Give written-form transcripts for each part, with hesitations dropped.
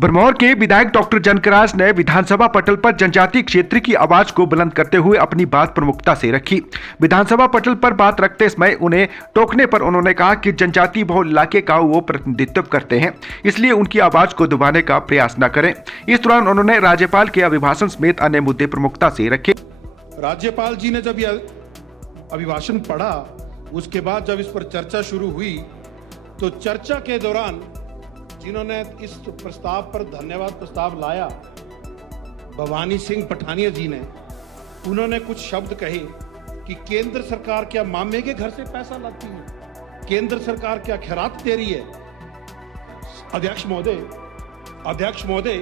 भरमौर के विधायक डॉक्टर जनकराज ने विधानसभा पटल पर जनजातीय क्षेत्र की आवाज को बुलंद करते हुए अपनी बात प्रमुखता से रखी। विधानसभा पटल पर बात रखते समय उन्हें टोकने पर उन्होंने कहा कि जनजातीय बहुल इलाके का वो प्रतिनिधित्व करते हैं, इसलिए उनकी आवाज को दबाने का प्रयास न करें। इस दौरान उन्होंने राज्यपाल के अभिभाषण समेत अन्य मुद्दे प्रमुखता से रखे। राज्यपाल जी ने जब यह अभिभाषण पढ़ा, उसके बाद जब इस पर चर्चा शुरू हुई, तो चर्चा के दौरान जिन्होंने इस प्रस्ताव पर धन्यवाद प्रस्ताव लाया, भवानी सिंह पठानिया जी ने, उन्होंने कुछ शब्द कहे कि केंद्र सरकार क्या मामे के घर से पैसा लाती है, केंद्र सरकार क्या खैरात दे रही है। अध्यक्ष महोदय,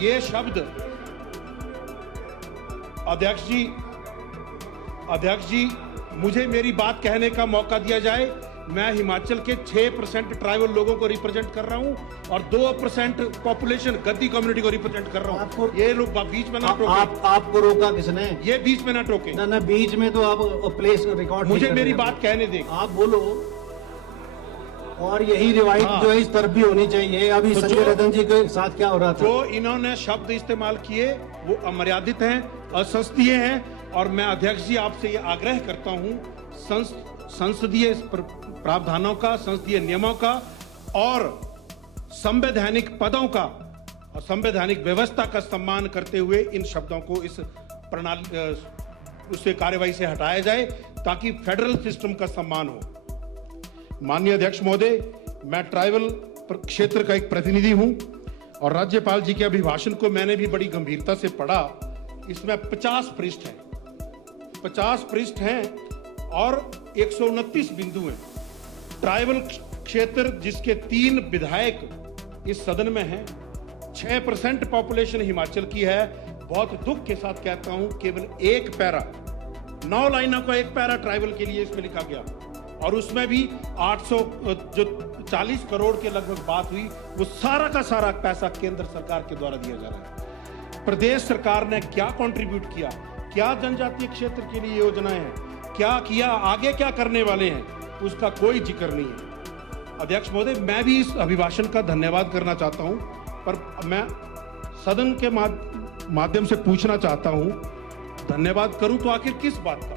ये शब्द अध्यक्ष जी मुझे मेरी बात कहने का मौका दिया जाए। मैं हिमाचल के 6% ट्राइबल लोगों को रिप्रेजेंट कर रहा हूं और 2% पॉपुलेशन गद्दी कम्युनिटी को रिप्रेजेंट कर रहा हूं। ये लोग बीच में ना टोके। आपको रोका किसने? ये बीच में ना टोके। ना बीच में तो आप प्लेस रिकॉर्ड। मुझे मेरी बात कहने दे। आप बोलो। और यही रिवाइट जो है इस तरफ भी होनी चाहिए। अभी तो संजय रतन जी के साथ क्या हो रहा था? जो इन्होंने शब्द इस्तेमाल किए वो अमर्यादित हैं, असंसदीय हैं, और मैं अध्यक्ष जी आपसे ये आग्रह करता हूं संसदीय प्रावधानों का, संसदीय नियमों का और संवैधानिक पदों का और संवैधानिक व्यवस्था का सम्मान करते हुए इन शब्दों को इस प्रणाली उससे कार्यवाही से हटाया जाए, ताकि फेडरल सिस्टम का सम्मान हो। माननीय अध्यक्ष महोदय, मैं ट्राइबल क्षेत्र का एक प्रतिनिधि हूं और राज्यपाल जी के अभिभाषण को मैंने भी बड़ी गंभीरता से पढ़ा। इसमें 50 पृष्ठ हैं, 50 पृष्ठ हैं और 129 बिंदु हैं। ट्राइबल क्षेत्र जिसके 3 विधायक इस सदन में हैं, 6% पॉपुलेशन हिमाचल की है। बहुत दुख के साथ कहता हूं, केवल एक पैरा, 9 लाइनों का एक पैरा ट्राइबल के लिए इसमें लिखा गया, और उसमें भी 840 करोड़ के लगभग बात हुई। वो सारा का सारा पैसा केंद्र सरकार के द्वारा दिया जा रहा है। प्रदेश सरकार ने क्या कंट्रीब्यूट किया, क्या जनजातीय क्षेत्र के लिए योजनाएं हैं, क्या किया, आगे क्या करने वाले हैं, उसका कोई जिक्र नहीं है। अध्यक्ष महोदय, मैं भी इस अभिभाषण का धन्यवाद करना चाहता हूं, पर मैं सदन के माध्यम से पूछना चाहता हूं, धन्यवाद करूं तो आखिर किस बात का?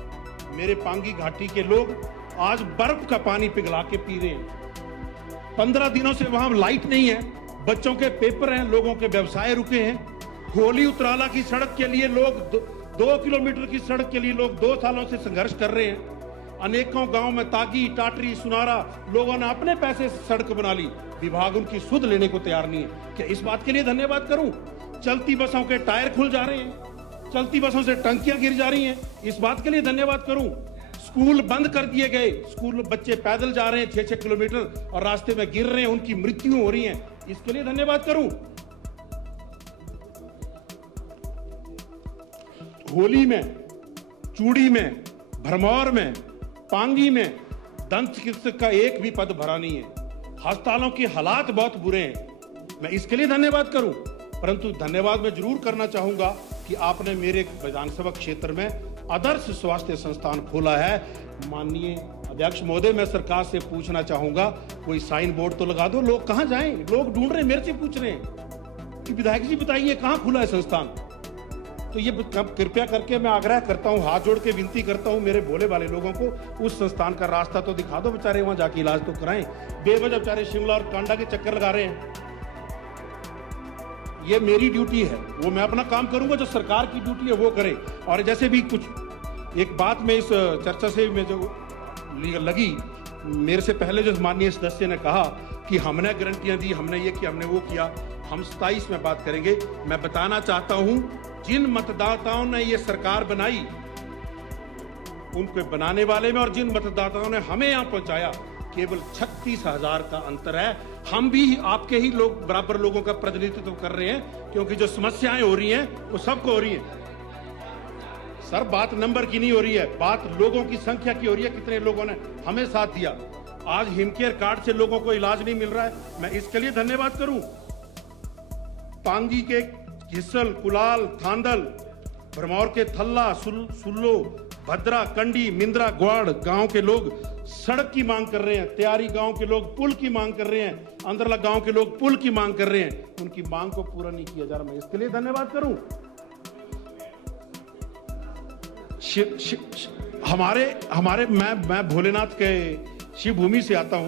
मेरे पांगी घाटी के लोग आज बर्फ का पानी पिघला के पी रहे हैं। 15 दिनों से वहां लाइट नहीं है, बच्चों के पेपर हैं, लोगों के व्यवसाय रुके हैं। होली उतराला की सड़क के लिए लोग 2 किलोमीटर की सड़क के लिए लोग 2 सालों से संघर्ष कर रहे हैं। अनेकों गांव में तागी, टाटरी, सुनारा लोगों ने अपने पैसे से सड़क बना ली, विभाग उनकी सुध लेने को तैयार नहीं है। क्या इस बात के लिए धन्यवाद करूं? चलती बसों के टायर खुल जा रहे हैं, चलती बसों से टंकियां गिर जा रही हैं, इस बात के लिए धन्यवाद करूं? स्कूल बंद कर दिए गए, स्कूल बच्चे पैदल जा रहे हैं 6-6 किलोमीटर और रास्ते में गिर रहे हैं, उनकी मृत्यु हो रही है, इसके लिए धन्यवाद करूं? होली में, चूड़ी में, भरमौर में, पांगी में दंत चिकित्सक का एक भी पद भरा नहीं है। अस्पतालों के हालात बहुत बुरे हैं, मैं इसके लिए धन्यवाद करूं? परंतु धन्यवाद मैं जरूर करना चाहूंगा कि आपने मेरे विधानसभा क्षेत्र में आदर्श स्वास्थ्य संस्थान खोला है। माननीय अध्यक्ष महोदय, मैं सरकार से पूछना चाहूंगा, कोई साइन बोर्ड तो लगा दो। लोग कहां जाएं? लोग ढूंढ रहे हैं, मेरे से पूछ रहे हैं कि विधायक जी बताइए कहां खुला है संस्थान। तो ये कृपया करके मैं आग्रह करता हूं, हाथ जोड़ के विनती करता हूं मेरे भोले वाले लोगों को, उस संस्थान का रास्ता तो दिखा दो, बेचारे वहां जाके इलाज तो कराएं। बेवजह बेचारे शिमला और कांडा के चक्कर लगा रहे हैं। ये मेरी ड्यूटी है, वो मैं अपना काम करूंगा, जो सरकार की ड्यूटी है वो करे। और जैसे भी कुछ एक बात में इस चर्चा से में जो लगी, मेरे से पहले जो माननीय सदस्य ने कहा कि हमने गारंटियां दी, हमने ये किया, हमने वो किया, हम 27 में बात करेंगे। मैं बताना चाहता हूं, जिन मतदाताओं ने ये सरकार बनाई, उनको बनाने वाले में और जिन मतदाताओं ने हमें यहां पहुंचाया, केवल 36,000 का अंतर है। हम भी आपके ही लोग, बराबर लोगों का प्रतिनिधित्व कर रहे हैं, क्योंकि जो समस्याएं हो रही हैं वो सबको हो रही हैं। सर, बात नंबर की नहीं हो रही है, बात लोगों की संख्या की हो रही है, कितने लोगों ने हमें साथ दिया। आज हिमकेयर कार्ड से लोगों को इलाज नहीं मिल रहा है, मैं इसके लिए धन्यवाद करूं। पांगी के हिस्सल, कुलाल, थांदल, भरमौर के थल्ला, सुल्लो, भद्रा, कंडी, मिंद्रा, ग्वाड़ गांव के लोग सड़क की मांग कर रहे हैं, त्यारी गांव के लोग पुल की मांग कर रहे हैं, अंदरला गांव के लोग पुल की मांग कर रहे हैं, उनकी मांग को पूरा नहीं किया जा रहा। मैं इसके लिए धन्यवाद करूं। हमारे मैं भोलेनाथ के शिव भूमि से आता हूं।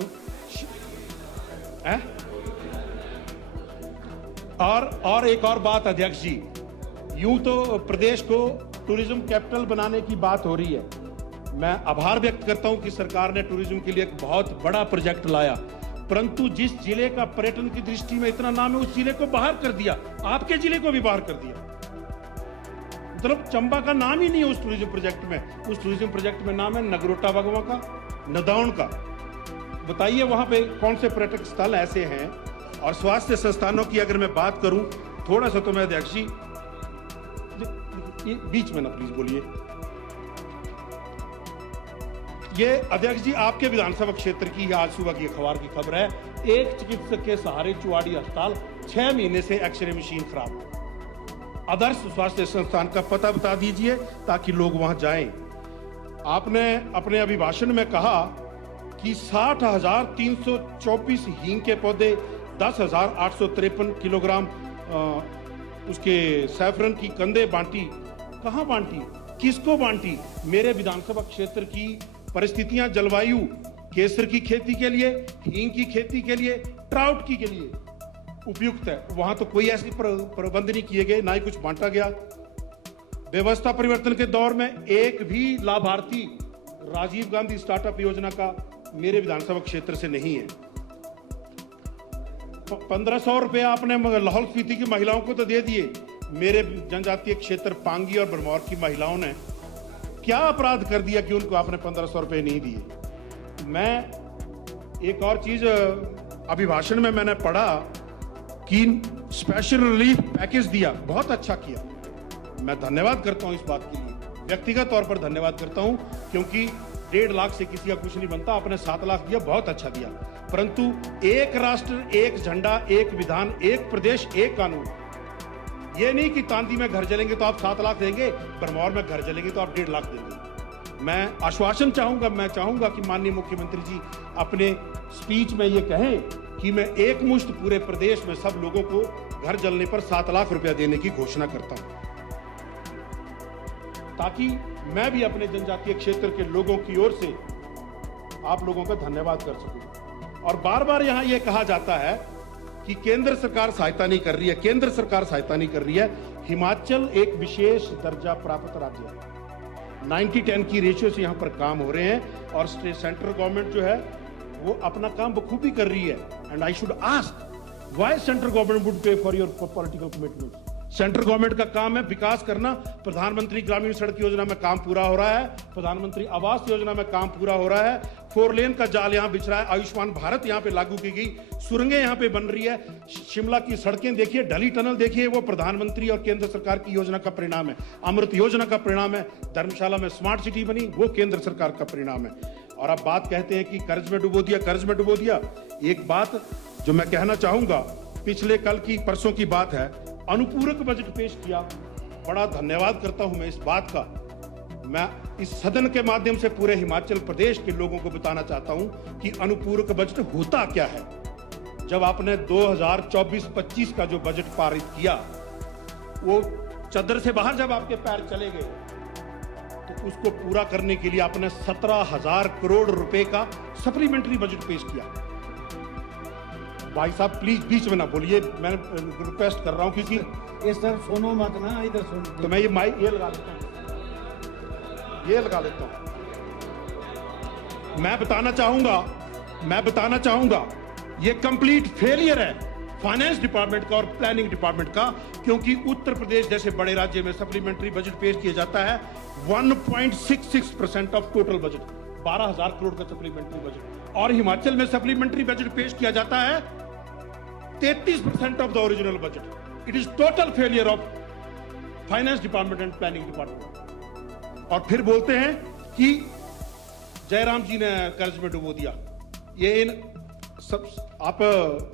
और एक और बात अध्यक्ष जी, यूं तो प्रदेश को टूरिज्म कैपिटल बनाने की बात हो रही है। मैं आभार व्यक्त करता हूं कि सरकार ने टूरिज्म के लिए एक बहुत बड़ा प्रोजेक्ट लाया, परंतु जिस जिले का पर्यटन की दृष्टि में इतना नाम है, उस जिले को बाहर कर दिया, आपके जिले को भी बाहर कर दिया। मतलब चंबा का नाम ही नहीं है उस टूरिज्म प्रोजेक्ट में। उस टूरिज्म प्रोजेक्ट में नाम है नगरोटा भगवा का, नदौन का। बताइए वहां पे कौन से पर्यटक स्थल ऐसे हैं। और स्वास्थ्य संस्थानों की अगर मैं बात करूं थोड़ा सा, तो मैं अध्यक्ष जी बीच में ना प्लीज बोलिए। ये अध्यक्ष जी आपके विधानसभा क्षेत्र की आज सुबह की अखबार की खबर है, एक चिकित्सक के सहारे चुवाड़ी अस्पताल 6 महीने से एक्सरे मशीन खराब। आदर्श स्वास्थ्य संस्थान का पता बता दीजिए ताकि लोग वहां जाएं। आपने अपने अभिभाषण में कहा कि 60,324 हींग के पौधे, 10,853 किलोग्राम उसके सैफरन की कंदे बांटी। कहां बांटी, किसको बांटी? मेरे विधानसभा क्षेत्र की परिस्थितियां जलवायु केसर की खेती के लिए, हींग की खेती के लिए, ट्राउट की के लिए उपयुक्त है। वहां तो कोई ऐसी प्रबंध नहीं किए गए, ना ही कुछ बांटा गया। व्यवस्था परिवर्तन के दौर में एक भी लाभार्थी राजीव गांधी स्टार्टअप योजना का मेरे विधानसभा क्षेत्र से नहीं है। 1500 रुपया आपने लाहौल स्पीति की महिलाओं को तो दे दिए, मेरे जनजातीय क्षेत्र पांगी और भरमौर की महिलाओं ने क्या अपराध कर दिया कि उनको आपने 1500 रुपए नहीं दिए? मैं एक और चीज अभिभाषण में मैंने पढ़ा कि स्पेशल रिलीफ पैकेज दिया, बहुत अच्छा किया। मैं धन्यवाद करता हूं इस बात के लिए, व्यक्तिगत तौर पर धन्यवाद करता हूं, क्योंकि 1.5 लाख से किसी का कुछ नहीं बनता। आपने 7 लाख दिया, बहुत अच्छा दिया। परंतु एक राष्ट्र, एक झंडा, एक विधान, एक प्रदेश, एक कानून। ये नहीं कि तांदी में घर जलेंगे तो आप 7 लाख देंगे, भरमौर में घर जलेंगे तो आप 1.5 लाख देंगे। मैं आश्वासन चाहूंगा, मैं चाहूंगा कि माननीय मुख्यमंत्री जी अपने स्पीच में ये कहें कि मैं एक मुश्त पूरे प्रदेश में सब लोगों को घर जलने पर 7 लाख रुपया देने की घोषणा करता हूं, ताकि मैं भी अपने जनजातीय क्षेत्र के लोगों की ओर से आप लोगों का धन्यवाद कर सकूं। और बार बार यहां यह कहा जाता है कि केंद्र सरकार सहायता नहीं कर रही है, केंद्र सरकार सहायता नहीं कर रही है। हिमाचल एक विशेष दर्जा प्राप्त राज्य है, 90-10 की रेशियो से यहां पर काम हो रहे हैं, और सेंट्रल गवर्नमेंट जो है वो अपना काम बखूबी कर रही है। And I should ask why central government would pay for your political commitments. Central government का काम है विकास करना। प्रधानमंत्री ग्रामीण सड़क योजना में काम पूरा हो रहा है, प्रधानमंत्री आवास योजना में काम पूरा हो रहा है, 4 लेन का जाल यहां बिछ रहा है, आयुष्मान भारत यहां पे लागू की गई, सुरंगें यहां पे बन रही है, शिमला की सड़कें देखिए, ढली टनल देखिए, वो प्रधानमंत्री और केंद्र सरकार की योजना का परिणाम है। अमृत योजना का परिणाम है। धर्मशाला में स्मार्ट सिटी बनी, वो केंद्र सरकार का परिणाम है। और अब बात कहते हैं कि कर्ज में डुबो दिया, कर्ज में डुबो दिया। एक बात जो मैं कहना चाहूंगा, पिछले कल की परसों की बात है, अनुपूरक बजट पेश किया, बड़ा धन्यवाद करता हूं मैं इस बात का। मैं इस सदन के माध्यम से पूरे हिमाचल प्रदेश के लोगों को बताना चाहता हूं कि अनुपूरक बजट होता क्या है। जब आपने 2024-25 का जो बजट पारित किया, वो चद्दर से बाहर जब आपके पैर चले गए, तो उसको पूरा करने के लिए आपने 17,000 करोड़ रुपए का सप्लीमेंट्री बजट पेश किया। भाई साहब प्लीज बीच में ना बोलिए, मैं रिक्वेस्ट कर रहा हूं, क्योंकि ये सर सुनो मत ना, इधर सुनो। तो मैं ये माइक ये लगा लेता हूं, ये लगा लेता हूं। मैं बताना चाहूंगा ये कंप्लीट फेलियर है फाइनेंस डिपार्टमेंट का और प्लानिंग डिपार्टमेंट का, क्योंकि उत्तर प्रदेश जैसे बड़े राज्य में सप्लीमेंट्री बजट पेश किया जाता है 1.66% ऑफ टोटल बजट, 12,000 करोड़ का सप्लीमेंट्री बजट, और हिमाचल में सप्लीमेंट्री बजट पेश किया जाता है 33% of the original budget. It is total failure of finance department and planning department. और फिर बोलते हैं कि जयराम जी ने कर्ज में डुबो दिया। ये इन सब आप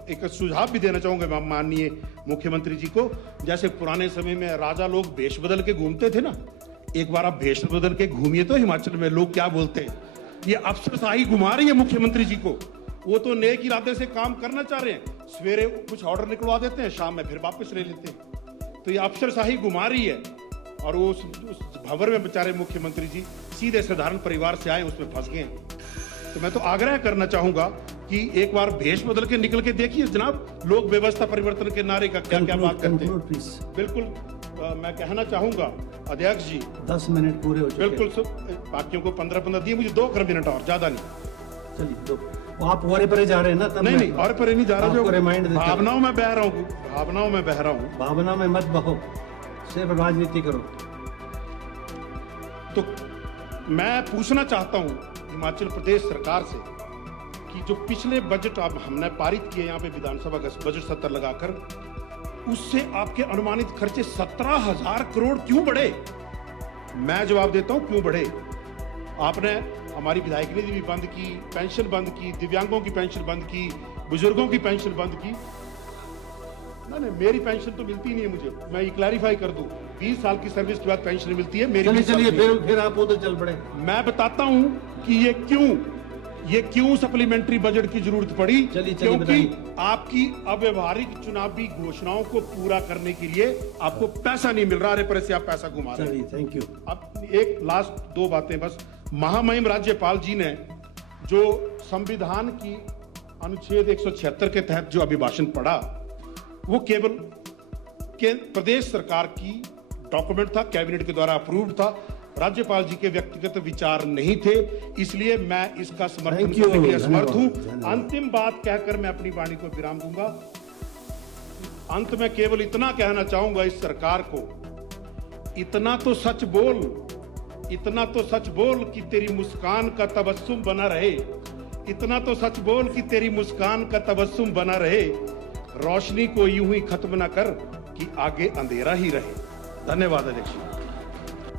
एक सुझाव भी देना चाहूंगे माननीय मुख्यमंत्री जी को, जैसे पुराने समय में राजा लोग भेष बदल के घूमते थे ना, एक बार आप भेष बदल के घूमिए तो हिमाचल में लोग क्या बोलते हैं। ये अफसरशाही घुमा रही है मुख्यमंत्री जी को। वो तो नेक इरादे से काम करना चाह रहे हैं, सवेरे कुछ ऑर्डर निकलवा देते हैं, शाम में फिर वापस ले लेते हैं। तो ये अफसरशाही घुमा रही है। और वो उस भंवर में बेचारे मुख्यमंत्री जी सीधे साधारण परिवार से आए, उसमें फंस गए। तो मैं तो आग्रह करना चाहूंगा कि एक बार भेष बदल के निकल के देखिए जनाब, लोग व्यवस्था परिवर्तन के नारे का क्या क्या बात करते हैं। बिल्कुल मैं कहना चाहूंगा अध्यक्ष जी, 10 मिनट पूरे हो चुके हैं। बिल्कुल बाकियों को 15-15 दिए, मुझे 2 मिनट और, ज्यादा नहीं। चलिए दो, आप और परे जा रहे हैं ना, तब नहीं और पर नहीं जा रहा, जो रिमाइंड देते भावनाओं में बह रहा हूँ, भावनाओं में बह रहा हूँ। भावना में मत बहो, सिर्फ राजनीति करो। तो मैं पूछना चाहता हूँ हिमाचल प्रदेश सरकार से कि जो पिछले बजट अब हमने पारित किए यहाँ पे विधानसभा का बजट सत्र लगाकर, उससे आपके अनुमानित खर्चे 17,000 करोड़ क्यों बढ़े? मैं जवाब देता हूं क्यों बढ़े। आपने हमारी विधायक निधि भी बंद की, पेंशन बंद की, दिव्यांगों की पेंशन बंद की, बुजुर्गों की पेंशन बंद की। नहीं, मेरी पेंशन तो मिलती नहीं है मुझे, मैं ये क्लैरिफाई कर दूं, 20 साल की सर्विस के बाद पेंशन मिलती है मेरी। चलिए फिर आप उधर चल पड़े। मैं बताता हूं कि ये क्यों सप्लीमेंट्री बजट की जरूरत पड़ी। क्योंकि आपकी अव्यवहारिक चुनावी घोषणाओं को पूरा करने के लिए आपको पैसा नहीं मिल रहा, अरे पर से आप पैसा घुमा रहे हैं। Thank you. अब एक लास्ट 2 बातें बस। महामहिम राज्यपाल जी ने जो संविधान की अनुच्छेद 176 के तहत जो अभिभाषण पढ़ा, वो केवल प्रदेश सरकार की डॉक्यूमेंट था, कैबिनेट के द्वारा अप्रूव्ड था, राज्यपाल जी के व्यक्तिगत विचार नहीं थे। इसलिए मैं इसका समर्थन करने के लिए असमर्थ हूं। अंतिम बात कहकर मैं अपनी वाणी को विराम दूंगा। अंत में केवल इतना कहना चाहूंगा इस सरकार को, इतना तो सच बोल कि तेरी मुस्कान का तबस्सुम बना रहे, इतना तो सच बोल कि तेरी मुस्कान का तबस्सुम बना रहे, रोशनी को यूं ही खत्म ना कर कि आगे अंधेरा ही रहे। धन्यवाद अध्यक्ष।